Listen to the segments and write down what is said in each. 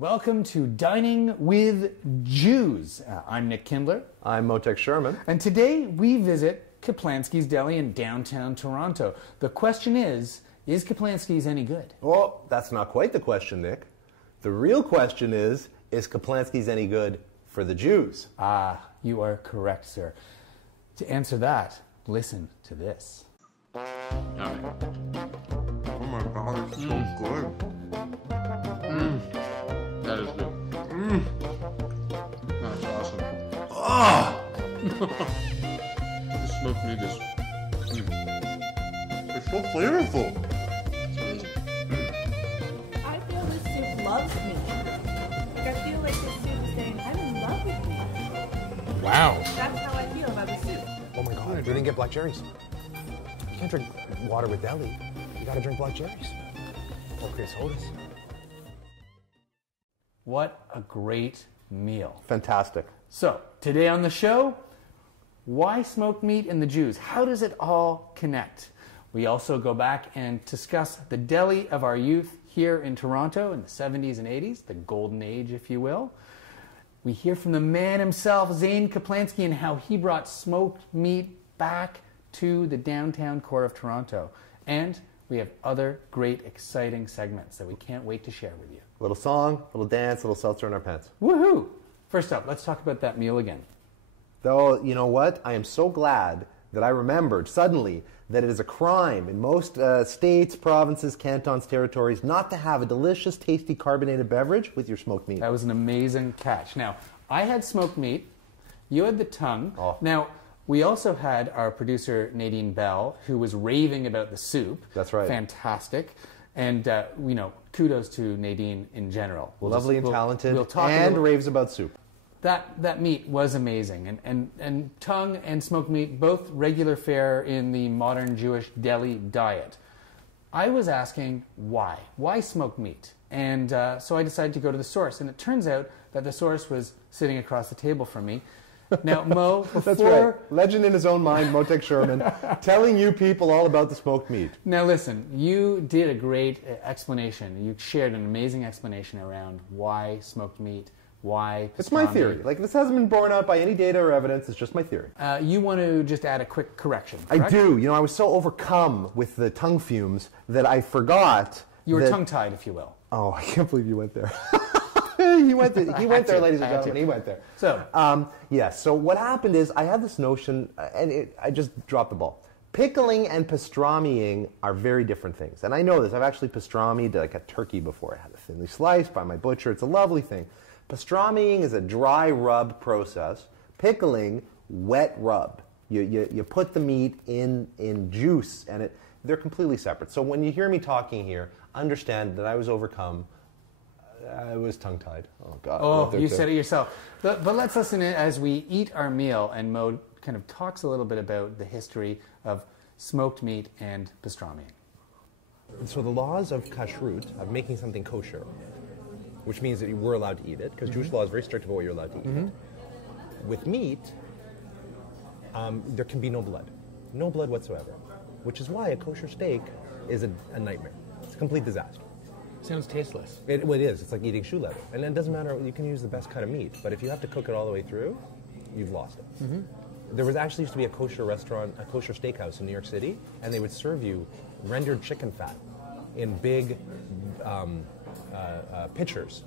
Welcome to Dining with Jews. I'm Nick Kindler. I'm Motek Sherman. And today we visit Caplansky's Deli in downtown Toronto. The question is Caplansky's any good? Well, that's not quite the question, Nick. The real question is Caplansky's any good for the Jews? Ah, you are correct, sir. To answer that, listen to this. Oh my god, it's so good. That is good. That's awesome. Oh! The smoked meat is... It's so flavorful. I feel this soup loves me. Like, I feel like this soup is saying, I'm in love with me. Wow. That's how I feel about the soup. Oh my god, we didn't get black cherries. You can't drink water with deli. You gotta drink black cherries. Or create sodas. What a great meal. Fantastic. So, today on the show, why smoked meat and the Jews? How does it all connect? We also go back and discuss the deli of our youth here in Toronto in the 70s and 80s, the golden age, if you will. We hear from the man himself, Zane Caplansky, and how he brought smoked meat back to the downtown core of Toronto. And we have other great, exciting segments that we can't wait to share with you. A little song, a little dance, a little seltzer in our pants. Woohoo! First up, let's talk about that meal again. Though, you know what? I am so glad that I remembered suddenly that it is a crime in most states, provinces, cantons, territories not to have a delicious, tasty carbonated beverage with your smoked meat. That was an amazing catch. Now, I had smoked meat. You had the tongue. Oh. Now, we also had our producer, Nadine Bell, who was raving about the soup. That's right. Fantastic. And, kudos to Nadine in general. Lovely and talented, we'll talk and raves about soup. That meat was amazing. And tongue and smoked meat, both regular fare in the modern Jewish deli diet. I was asking why? Why smoked meat? And so I decided to go to the source. And it turns out that the source was sitting across the table from me. Now, Mo, before... That's right. Legend in his own mind, Motek Sherman, telling you people all about the smoked meat. Now, listen, you did a great explanation. You shared an amazing explanation around why smoked meat, why pastrami. It's my theory. Like, this hasn't been borne out by any data or evidence. It's just my theory. You want to just add a quick correction, correct? I do. You know, I was so overcome with the tongue fumes that I forgot. You were tongue-tied, if you will. Oh, I can't believe you went there. He went there, ladies and gentlemen. He went there. So, yes. So what happened is I had this notion, and I just dropped the ball. Pickling and pastramiing are very different things, and I know this. I've actually pastramied like a turkey before. I had it thinly sliced by my butcher. It's a lovely thing. Pastramiing is a dry rub process. Pickling, wet rub. You put the meat in juice, and they're completely separate. So when you hear me talking here, understand that I was overcome. I was tongue-tied. Oh, God. Oh, you said it yourself. But let's listen in as we eat our meal, and Mo kind of talks a little bit about the history of smoked meat and pastrami. So the laws of kashrut, of making something kosher, which means that you were allowed to eat it, because Jewish law is very strict about what you're allowed to eat. With meat, there can be no blood. No blood whatsoever. Which is why a kosher steak is a nightmare. It's a complete disaster. Sounds tasteless. It is. It's like eating shoe leather. And it doesn't matter. You can use the best cut of meat. But if you have to cook it all the way through, you've lost it. There was actually used to be a kosher restaurant, a kosher steakhouse in New York City, and they would serve you rendered chicken fat in big pitchers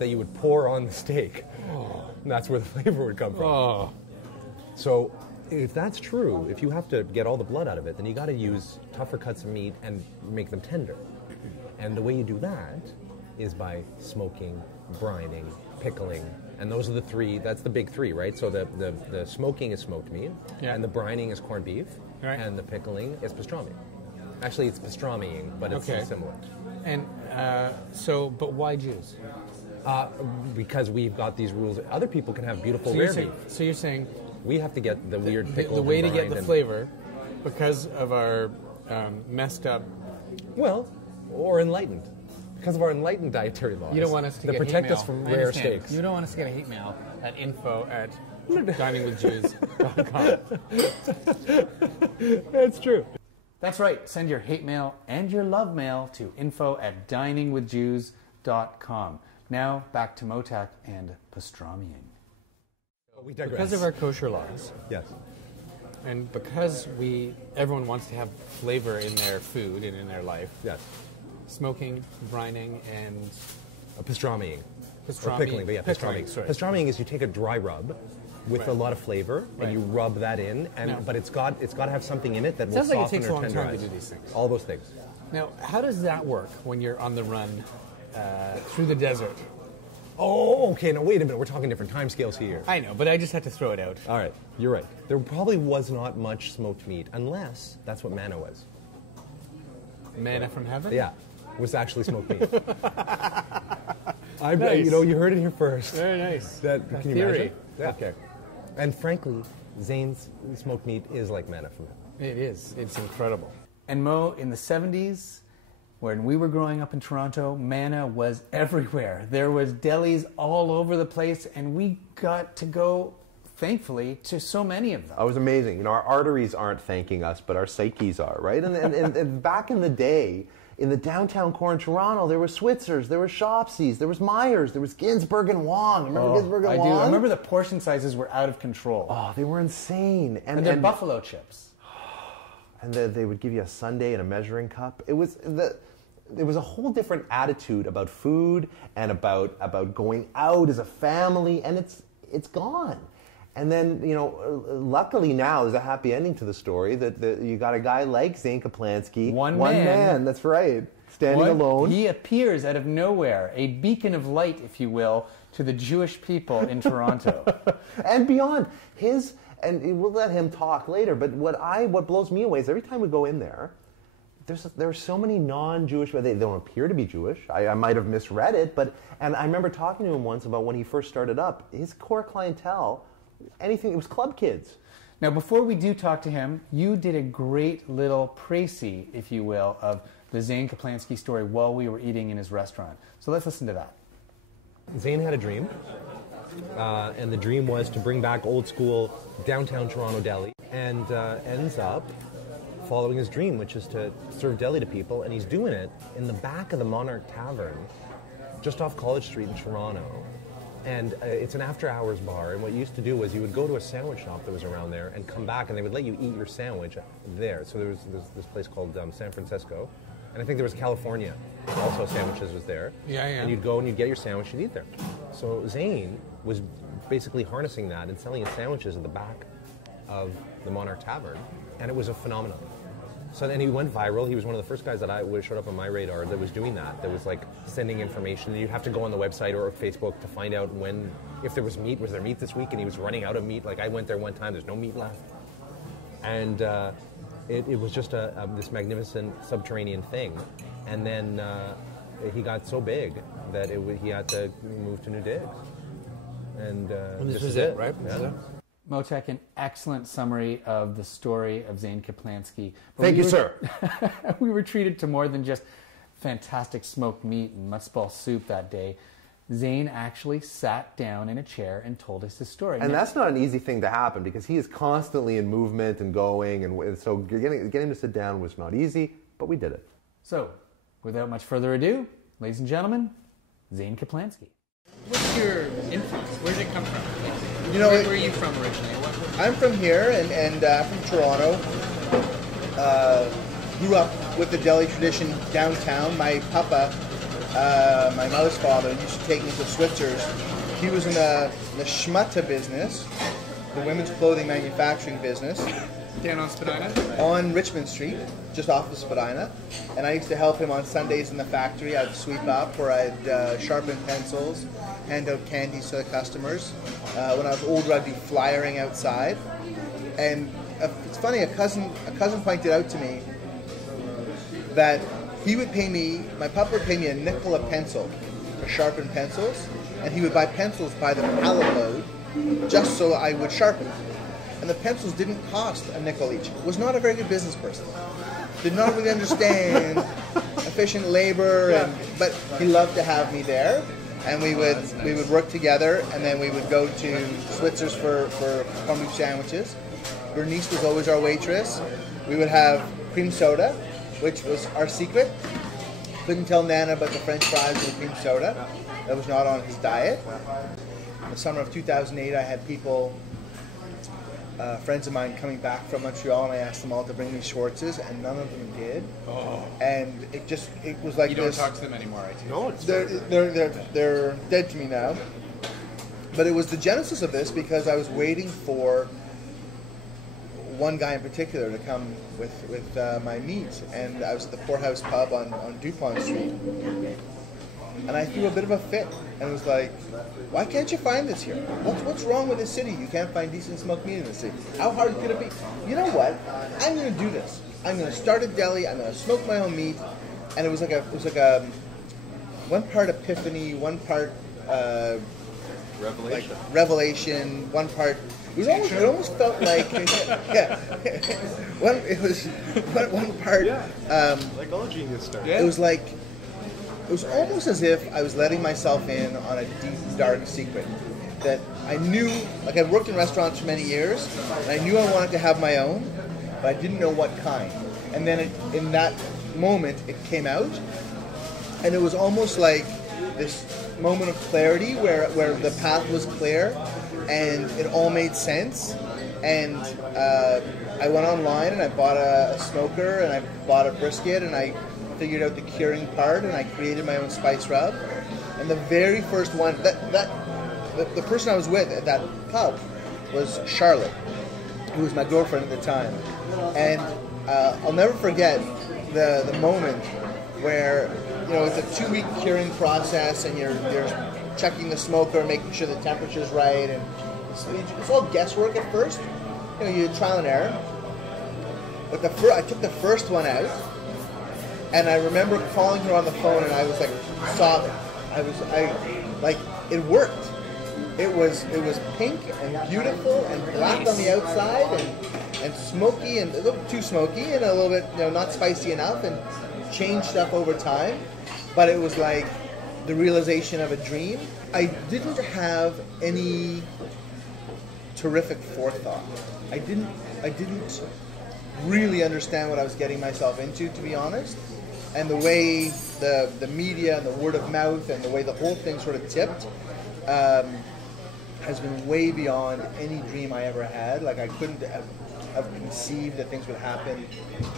that you would pour on the steak. And that's where the flavor would come from. So if that's true, if you have to get all the blood out of it, then you got to use tougher cuts of meat and make them tender. And the way you do that is by smoking, brining, pickling, and those are the three. That's the big three, right? So the smoking is smoked meat, and the brining is corned beef, and the pickling is pastrami. Actually, it's pastramiing, but it's similar. And but why Jews? Because we've got these rules. Other people can have beautiful rare beef. So you're saying We have to get the weird pickle. The way to get the flavor, because of our messed up... Well, or enlightened. Because of our enlightened dietary laws. You don't want us to that get protect hate us from rare steaks. You don't want us to get a hate mail at info@diningwithjews.com. That's true. That's right. Send your hate mail and your love mail to info@diningwithjews.com. Now back to Motak and pastramiing. We digress. Because of our kosher laws, Yes. and because everyone wants to have flavor in their food and in their life, Yes. smoking, brining, and Pastramiing. Or pastrami. pickling, but yeah, Pickling, pastramiing. sorry. Pastramiing is you take a dry rub with a lot of flavor, Right. and you rub that in, and No. but it's got to have something in it that will Sounds like it soften takes or a long time to tenderize. do these things. All those things. Now, how does that work when you're on the run through the desert? Oh, okay. Now wait a minute. We're talking different time scales here. I know, but I just had to throw it out. All right, you're right. There probably was not much smoked meat, unless that's what manna was. Manna from heaven? Yeah, was actually smoked meat. Nice. You heard it here first. Very nice. That A can you theory. imagine? Yeah. Okay. And frankly, Zane's smoked meat is like manna from heaven. It is. It's incredible. And Mo, in the 70s, when we were growing up in Toronto, manna was everywhere. There was delis all over the place, and we got to go, thankfully, to so many of them. It was amazing. You know, our arteries aren't thanking us, but our psyches are, right? And back in the day, in the downtown core in Toronto, there were Switzers, there were Shopsies, there was Myers, there was Ginsberg and Wong. Remember Ginsberg and I Wong? do. I remember the portion sizes were out of control. Oh, they were insane. and they're buffalo chips. And they would give you a sundae and a measuring cup. It was a whole different attitude about food and about going out as a family, and it's gone. And then, you know, luckily now there's a happy ending to the story that you got a guy like Zane Caplansky. One man. man. That's right. Standing alone. He appears out of nowhere, a beacon of light, if you will, to the Jewish people in Toronto. And beyond. And we'll let him talk later, but what blows me away is every time we go in there, there are so many non-Jewish, they don't appear to be Jewish. I might have misread it, and I remember talking to him once about when he first started up, his core clientele, it was club kids. Now, before we do talk to him, you did a great little précis, if you will, of the Zane Caplansky story while we were eating in his restaurant. So let's listen to that. Zane had a dream, and the dream was to bring back old school downtown Toronto deli, and ends up following his dream, which is to serve deli to people, and he's doing it in the back of the Monarch Tavern, just off College Street in Toronto. And it's an after-hours bar, and what you used to do was you would go to a sandwich shop that was around there and come back, and they would let you eat your sandwich there. So there's this place called San Francisco, and I think there was California, also sandwiches was there. Yeah. And you'd go and you'd get your sandwich and eat there. So Zane was basically harnessing that and selling his sandwiches at the back of the Monarch Tavern, and it was a phenomenon. So then he went viral. He was one of the first guys that showed up on my radar that was doing that. That was like sending information. And you'd have to go on the website or Facebook to find out if there was meat. Was there meat this week? And he was running out of meat. Like I went there one time. There's no meat left. And it was just this magnificent subterranean thing. And then he got so big that he had to move to New Digs. And this is it, right? Yeah. This is it? Motek, an excellent summary of the story of Zane Caplansky. But Thank you, sir. We were treated to more than just fantastic smoked meat and mussball soup that day. Zane actually sat down in a chair and told us his story. And that's not an easy thing to happen because he is constantly in movement and going, and so getting him to sit down was not easy, but we did it. So, without much further ado, ladies and gentlemen, Zane Caplansky. What's your influence? Where did it come from? You know, where are you from originally? I'm from here, and from Toronto. Grew up with the deli tradition downtown. My papa, my mother's father, used to take me to Switzer's. He was in the schmutta business, the women's clothing manufacturing business, Down on Spadina? on Richmond Street, just off of Spadina. And I used to help him on Sundays in the factory. I'd sweep up, or I'd sharpen pencils, hand out candies to the customers. When I was older, I'd be flyering outside. And it's funny, a cousin pointed out to me that he would pay me, my papa would pay me a nickel a pencil for sharpened pencils, and he would buy pencils by the pallet load just so I would sharpen them. And the pencils didn't cost a nickel each. Was not a very good business person. Did not really understand efficient labor, but he loved to have me there. And we would work together, and then we would go to Switzer's for corned beef sandwiches. Bernice was always our waitress. We would have cream soda, which was our secret. Couldn't tell Nana about the French fries and the cream soda. that was not on his diet. In the summer of 2008, I had people, friends of mine, coming back from Montreal, and I asked them all to bring me Schwartz's, and none of them did. Oh. And it was like You don't this. talk to them anymore, I take it. No, it's They're dead to me now. But it was the genesis of this because I was waiting for one guy in particular to come with my meat, and I was at the Poorhouse Pub on Dupont Street, and I threw a bit of a fit, and it was like, why can't you find this here? What's wrong with this city? You can't find decent smoked meat in this city. How hard could it be? You know what? I'm going to do this. I'm going to start a deli. I'm going to smoke my own meat, and it was like a one part epiphany, one part revelation, one part. It almost felt like one part. like all genius stuff. It was almost as if I was letting myself in on a deep, dark secret that I knew. Like I'd worked in restaurants for many years, and I knew I wanted to have my own, but I didn't know what kind. And then in that moment, it came out, and it was almost like this moment of clarity where the path was clear and it all made sense. And I went online and I bought a smoker and I bought a brisket and I figured out the curing part and I created my own spice rub. And the very first one, the person I was with at that pub was Charlotte, who was my girlfriend at the time. And I'll never forget the moment where, you know, it's a 2-week curing process, and you're checking the smoker, making sure the temperature's right, and it's all guesswork at first. You know, you trial and error. But I took the first one out, and I remember calling her on the phone, and I was like sobbing. It worked. It was pink and beautiful and black on the outside and smoky and a little too smoky and a little bit, you know, not spicy enough, and changed stuff over time. But it was like the realization of a dream. I didn't have any terrific forethought. I didn't really understand what I was getting myself into, to be honest. And the way the media and the word of mouth and the way the whole thing sort of tipped has been way beyond any dream I ever had. Like I couldn't have conceived that things would happen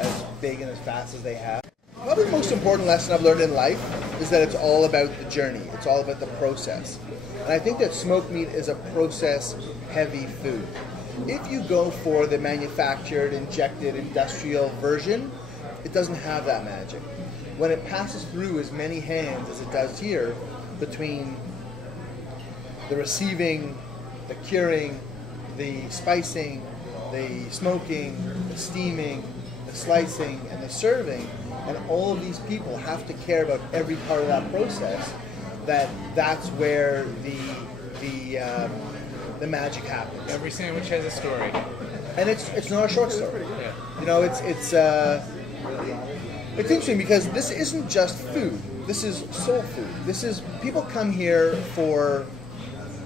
as big and as fast as they have. Probably the most important lesson I've learned in life is that it's all about the journey. It's all about the process. And I think that smoked meat is a process-heavy food. If you go for the manufactured, injected, industrial version, it doesn't have that magic. When it passes through as many hands as it does here, between the receiving, the curing, the spicing, the smoking, the steaming, the slicing, and the serving, and all of these people have to care about every part of that process, that's where the magic happens. Every sandwich has a story. And it's not a short story. Yeah. You know, it's interesting because this isn't just food. This is soul food. People come here for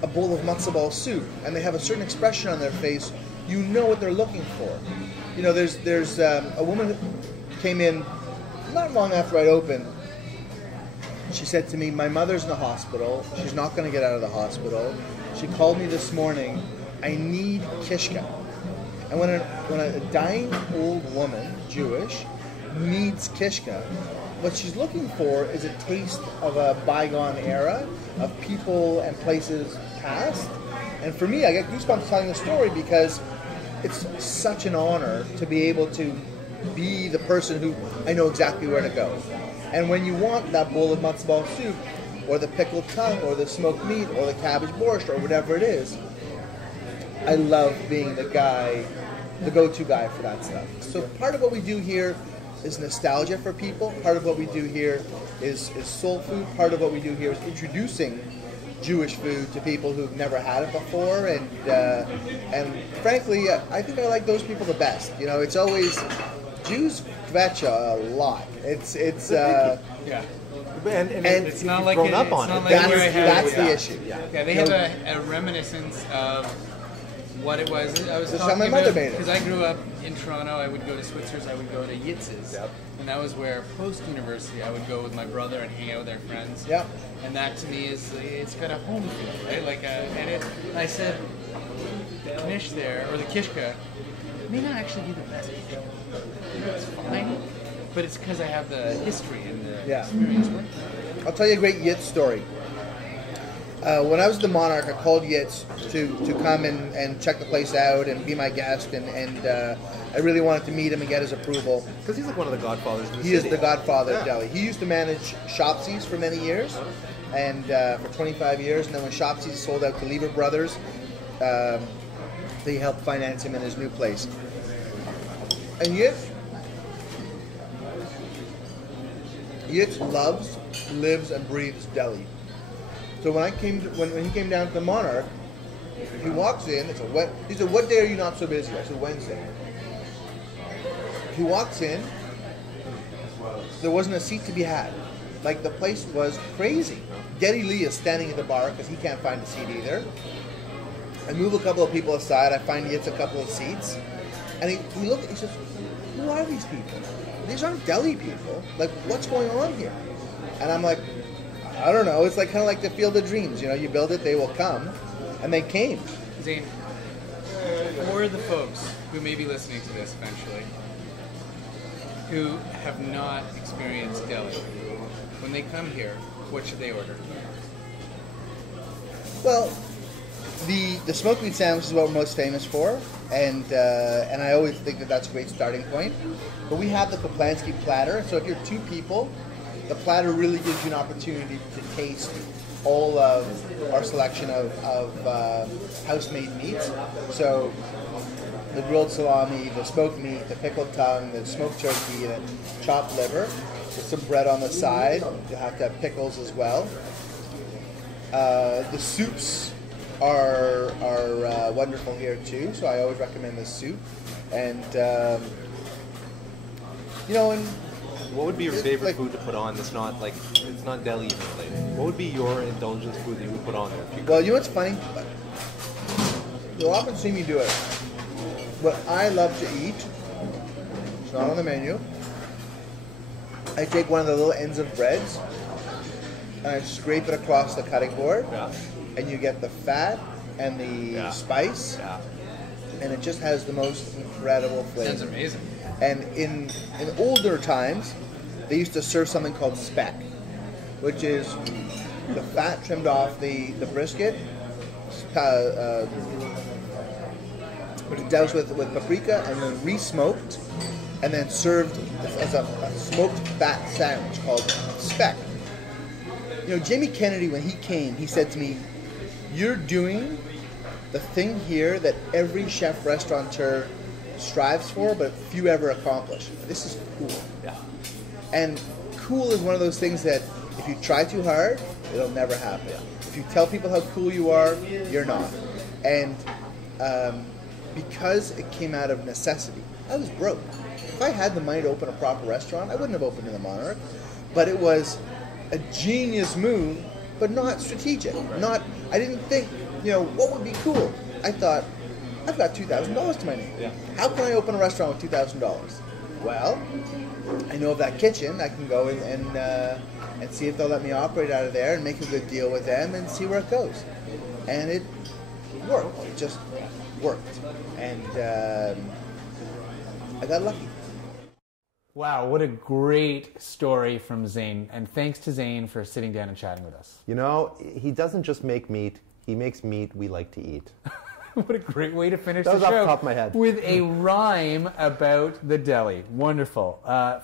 a bowl of matzo ball soup, and they have a certain expression on their face. You know what they're looking for. You know, there's a woman who came in not long after I opened. She said to me, "My mother's in the hospital. She's not going to get out of the hospital. She called me this morning. I need kishka." And when a dying old woman, Jewish, needs kishka, what she's looking for is a taste of a bygone era, of people and places past. And for me, I get goosebumps telling the story because it's such an honor to be able to be the person who I know exactly where to go. And when you want that bowl of matzo ball soup, or the pickled tongue, or the smoked meat, or the cabbage borscht, or whatever it is, I love being the go-to guy for that stuff. So part of what we do here is nostalgia for people. Part of what we do here is soul food. Part of what we do here is introducing Jewish food to people who've never had it before. And frankly, I think I like those people the best. You know, it's always Jews kvetch a lot. It's Yeah. And It's not like grown it- up it's on not it. like where I have- That's the issue. Yeah, they have a reminiscence of what it was. I was This is talking how my mother about, made it. because I grew up in Toronto. I would go to Switzer's. I would go to Yitz's, Yep. and that was where post-university I would go with my brother and hang out with our friends. Yep. And that to me is it's got a home feel, right? I said the knish there or the kishka may not actually be the best. It's fine, but it's because I have the history and the Yeah. experience with it. I'll tell you a great Yitz story. When I was at the Monarch, I called Yitz to come and check the place out and be my guest, and I really wanted to meet him and get his approval. Because he's like one of the godfathers in the He city. is the godfather of Yeah. Deli. He used to manage Shopsies for many years, and for 25 years, and then when Shopsies sold out to Lever Brothers, they helped finance him in his new place. And Yitz loves, lives, and breathes deli. So when he came down to the Monarch, he walks in. He said, "What day are you not so busy?" I said, "Wednesday." He walks in. There wasn't a seat to be had. Like, the place was crazy. Geddy Lee is standing at the bar because he can't find a seat either. I move a couple of people aside. I find Yitz a couple of seats, and he looked. He says, "Who are these people? These aren't deli people. Like, what's going on here?" And I'm like, "I don't know. It's like kind of like the Field of Dreams. You know, you build it, they will come," and they came. Zane, for the folks who may be listening to this eventually, who have not experienced deli, when they come here, what should they order? Well, the smoked meat sandwich is what we're most famous for, and I always think that that's a great starting point. But we have the Caplansky platter, so if you're two people, the platter really gives you an opportunity to taste all of our selection of house-made meats. So the grilled salami, the smoked meat, the pickled tongue, the smoked turkey, the chopped liver, with some bread on the side. You'll have to have pickles as well. The soups are wonderful here too, so I always recommend the soup. And and What would be your It's favorite like- food to put on that's not like, it's not deli even related? What would be your indulgence food that you would put on there? If you well, you know what's funny? You'll often see me do it. What I love to eat, it's not on the menu. I take one of the little ends of breads and I scrape it across the cutting board, Yeah. and you get the fat and the Yeah. spice, Yeah. and it just has the most incredible flavor. Sounds amazing. And in older times, they used to serve something called speck, which is the fat trimmed off the brisket, which is doused with paprika and then re-smoked, and then served as a smoked fat sandwich called speck. You know, Jimmy Kennedy, when he came, he said to me, "You're doing the thing here that every chef restaurateur strives for, but few ever accomplish. This is cool." Yeah. And cool is one of those things that if you try too hard, it'll never happen. If you tell people how cool you are, you're not. And because it came out of necessity, I was broke. If I had the money to open a proper restaurant, I wouldn't have opened in the Monarch. But it was a genius move, but not strategic. I didn't think, what would be cool? I thought, I've got $2,000 to my name. Yeah. How can I open a restaurant with $2,000? Well, I know of that kitchen. I can go in and see if they'll let me operate out of there and make a good deal with them and see where it goes. And it worked. It just worked. And I got lucky. Wow, what a great story from Zane. And thanks to Zane for sitting down and chatting with us. You know, he doesn't just make meat, he makes meat we like to eat. What a great way to finish That was the off show. the top of my head. With a rhyme about the deli. Wonderful.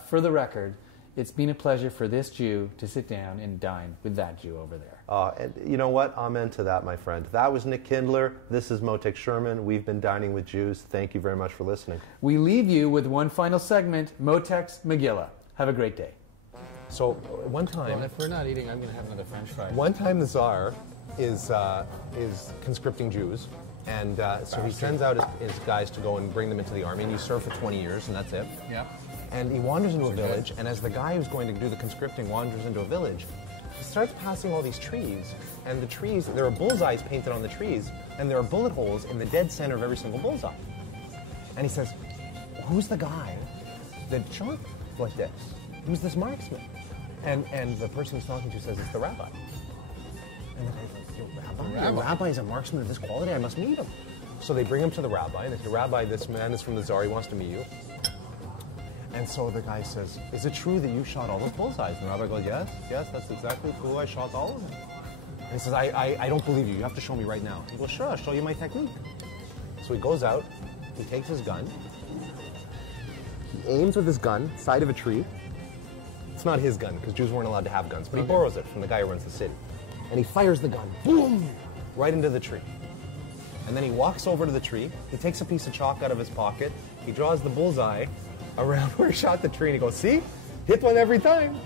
For the record, it's been a pleasure for this Jew to sit down and dine with that Jew over there. And you know what? Amen to that, my friend. That was Nick Kindler. This is Motek Sherman. We've been dining with Jews. Thank you very much for listening. We leave you with one final segment, Motek's Megillah. Have a great day. So one time, Well, if we're not eating, I'm going to have another French fry. One time the Tsar is conscripting Jews, and so he sends out his guys to go and bring them into the army, and you serve for 20 years, and that's it. Yeah. And he wanders into a village, and as the guy who's going to do the conscripting wanders into a village, he starts passing all these trees, and the trees, there are bullseyes painted on the trees, and there are bullet holes in the dead center of every single bullseye. And he says, who's the guy that shot like this? Who's this marksman? And the person he's talking to says, it's the rabbi. And the guy's like, the rabbi is a marksman of this quality? I must meet him. So they bring him to the rabbi, and they say, Rabbi, this man is from the Tsar, he wants to meet you. And so the guy says, is it true that you shot all those bullseyes? And the rabbi goes, yes, that's exactly true, I shot all of them. And he says, I don't believe you have to show me right now. He goes, sure, I'll show you my technique. So he goes out, he takes his gun, he aims with his gun, side of a tree. It's not his gun, because Jews weren't allowed to have guns, but he borrows it from the guy who runs the city. And he fires the gun, boom, right into the tree. And then he walks over to the tree, he takes a piece of chalk out of his pocket, he draws the bullseye around where he shot the tree, and he goes, see? Hit one every time.